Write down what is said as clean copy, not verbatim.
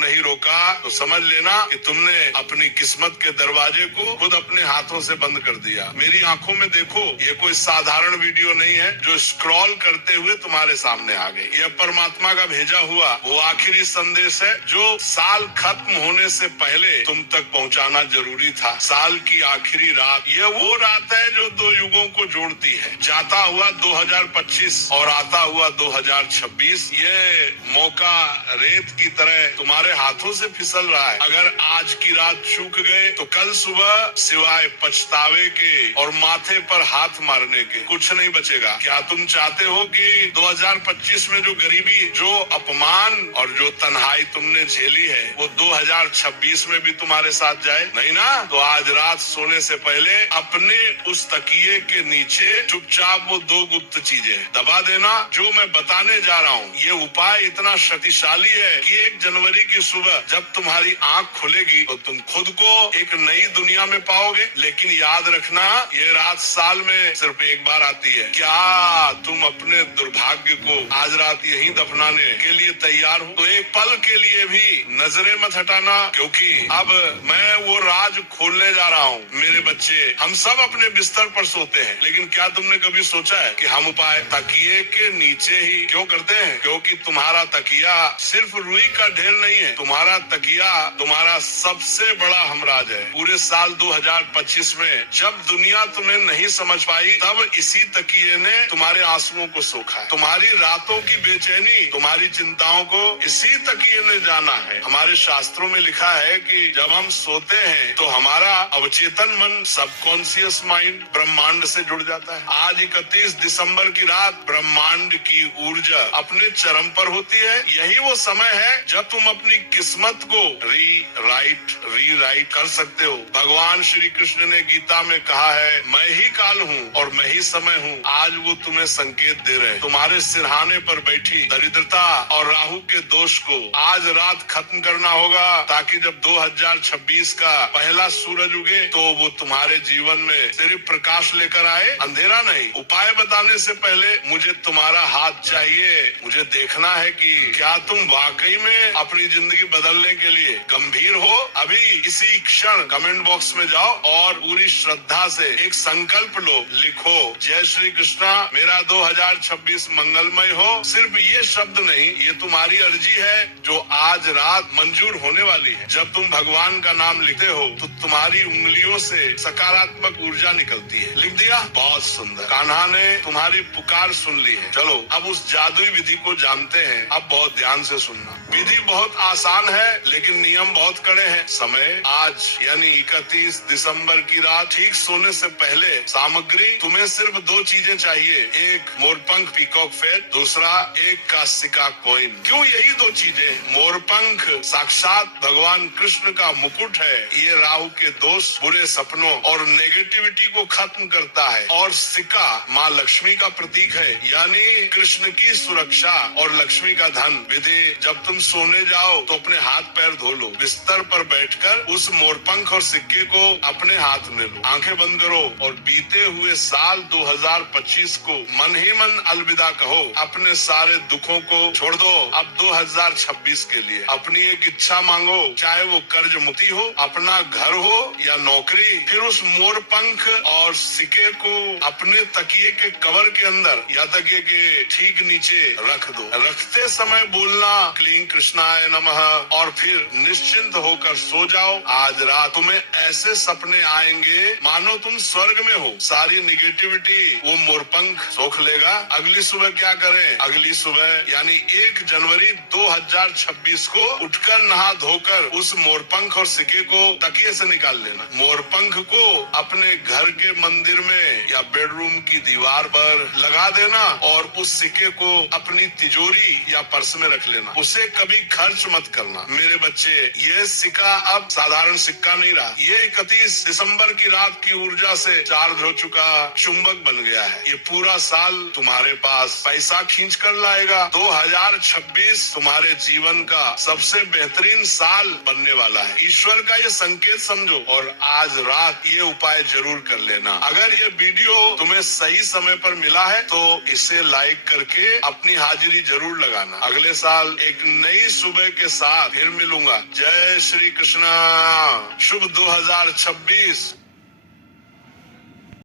नहीं रोका तो समझ लेना कि तुमने अपनी किस्मत के दरवाजे को खुद अपने हाथों से बंद कर दिया। मेरी आंखों में देखो, ये कोई साधारण वीडियो नहीं है जो स्क्रॉल करते हुए तुम्हारे सामने आ गई। यह परमात्मा का भेजा हुआ वो आखिरी संदेश है जो साल खत्म होने से पहले तुम तक पहुंचाना जरूरी था। साल की आखिरी रात, ये वो रात है जो दो युगों को जोड़ती है। जाता हुआ 2025 और आता हुआ 2026, ये मौका रेत की तरह तुम्हारे हाथों से फिसल रहा है। अगर आज की रात चूक गए तो कल सुबह सिवाय पछतावे के और माथे पर हाथ मारने के कुछ नहीं बचेगा। क्या तुम चाहते हो कि 2025 में जो गरीबी, जो अपमान और जो तन्हाई तुमने झेली है वो 2026 में भी तुम्हारे साथ जाए? नहीं ना। तो आज रात सोने से पहले अपने उस तकिए के नीचे चुपचाप वो दो गुप्त चीजें दबा देना जो मैं बताने जा रहा हूँ। ये उपाय इतना शक्तिशाली है कि 1 जनवरी की सुबह जब तुम्हारी आंख खुलेगी तो तुम खुद को एक नई दुनिया में पाओगे। लेकिन याद रखना, ये रात साल में सिर्फ एक बार आती है। क्या तुम अपने दुर्भाग्य को आज रात यहीं दफनाने के लिए तैयार हो? तो एक पल के लिए भी नजरें मत हटाना, क्योंकि अब मैं वो राज खोलने जा रहा हूँ। मेरे बच्चे, हम सब अपने बिस्तर पर सोते हैं, लेकिन क्या तुमने कभी सोचा है कि हम उपाय तकिए के नीचे ही क्यों करते हैं? क्योंकि तुम्हारा तकिया सिर्फ रुई का ढेर नहीं है, तुम्हारा तकिया तुम्हारा सबसे बड़ा हमराज है। पूरे साल 2025 में जब दुनिया तुम्हें नहीं समझ पाई, तब इसी तकिए ने तुम्हारे आंसुओं को सोखा है। तुम्हारी रातों की बेचैनी, तुम्हारी चिंताओं को इसी तकिए ने जाना है। हमारे शास्त्रों में लिखा है कि जब हम सोते हैं तो हमारा अवचेतन मन, सबकॉन्शियस माइंड, ब्रह्मांड से जुड़ जाता है। आज 31 दिसंबर की रात ब्रह्मांड की ऊर्जा अपने चरम पर होती है। यही वो समय है जब तुम अपनी किस्मत को रीराइट कर सकते हो। भगवान श्री कृष्ण ने गीता में कहा है, मैं ही काल हूँ और मैं ही समय हूँ। आज वो तुम्हें संकेत दे रहे हैं। तुम्हारे सिरहाने पर बैठी दरिद्रता और राहु के दोष को आज रात खत्म करना होगा, ताकि जब 2026 का पहला सूरज उगे तो वो तुम्हारे जीवन में सिर्फ प्रकाश लेकर आए, अंधेरा नहीं। उपाय बताने से पहले मुझे तुम्हारा हाथ चाहिए। मुझे देखना है कि क्या तुम वाकई में अपनी जिंदगी बदलने के लिए गंभीर हो। अभी इसी क्षण कमेंट बॉक्स में जाओ और पूरी श्रद्धा से एक संकल्प लो, लिखो, जय श्री कृष्णा, मेरा 2026 मंगलमय हो। सिर्फ ये शब्द नहीं, ये तुम्हारी अर्जी है जो आज रात मंजूर होने वाली है। जब तुम भगवान का नाम लिखते हो तो तुम्हारी उंगलियों से सकारात्मक ऊर्जा निकलती है। लिख दिया? बहुत सुंदर। कान्हा ने तुम्हारी पुकार सुन ली है। चलो अब उस जादुई विधि को जानते हैं। अब बहुत ध्यान से सुनना। विधि बहुत आसान है लेकिन नियम बहुत कड़े हैं। समय आज यानी 31 दिसंबर की रात ठीक सोने से पहले सामग्री तुम्हें सिर्फ 2 चीजें चाहिए। एक मोरपंख पीकॉक फेट, दूसरा एक कास्तिका कॉइन। क्यों यही 2 चीजें? मोरपंख साक्षात भगवान कृष्ण का मुकुट है। ये राहु के दोष, बुरे सपनों और नेगेटिविटी को खत्म करता है। और सिक्का माँ लक्ष्मी का प्रतीक है, यानी कृष्ण की सुरक्षा और लक्ष्मी का धन। विधि, जब तुम सोने जाओ तो अपने हाथ पैर धो लो। बिस्तर पर बैठकर उस मोरपंख और सिक्के को अपने हाथ में लो। आंखें बंद करो और बीते हुए साल 2025 को मन ही मन अलविदा कहो। अपने सारे दुखों को छोड़ दो। अब 2026 के लिए अपनी एक इच्छा मांगो, चाहे वो कर्ज मुक्ति हो, अपना घर हो या नौकरी। फिर उस मोरपंख और सिक्के को अपने तकिए के कवर के अंदर या तकिए के ठीक नीचे रख दो। रखते समय बोलना क्लीं कृष्णाय नमः और फिर निश्चिंत होकर सो जाओ। आज रात तुम्हें ऐसे सपने आएंगे मानो तुम स्वर्ग में हो। सारी निगेटिविटी वो मोरपंख सोख लेगा। अगली सुबह क्या करें? अगली सुबह यानी 1 जनवरी 2026 को उठकर नहा धोकर उस मोरपंख और सिक्के को तकिए से निकाल लेना। मोरपंख को अपने घर के मंदिर में या बेडरूम की दीवार पर लगा देना और उस सिक्के को अपनी तिजोरी या पर्स में रख लेना। उसे कभी खर्च मत करना। मेरे बच्चे, ये सिक्का अब साधारण सिक्का नहीं रहा। ये 31 दिसंबर की रात की ऊर्जा से चार्ज हो चुका चुंबक बन गया है। ये पूरा साल तुम्हारे पास पैसा खींच कर लाएगा। 2026 तुम्हारे जीवन का सबसे बेहतरीन साल बनने वाला है। ईश्वर का ये संकेत समझो और आज रात ये उपाय जरूर कर लेना। अगर ये वीडियो तुम्हें सही समय पर मिला है तो इसे लाइक करके अपनी हाजिरी जरूर लगाना। अगले साल एक नई सुबह के साथ फिर मिलूंगा। जय श्री कृष्णा। शुभ 2026।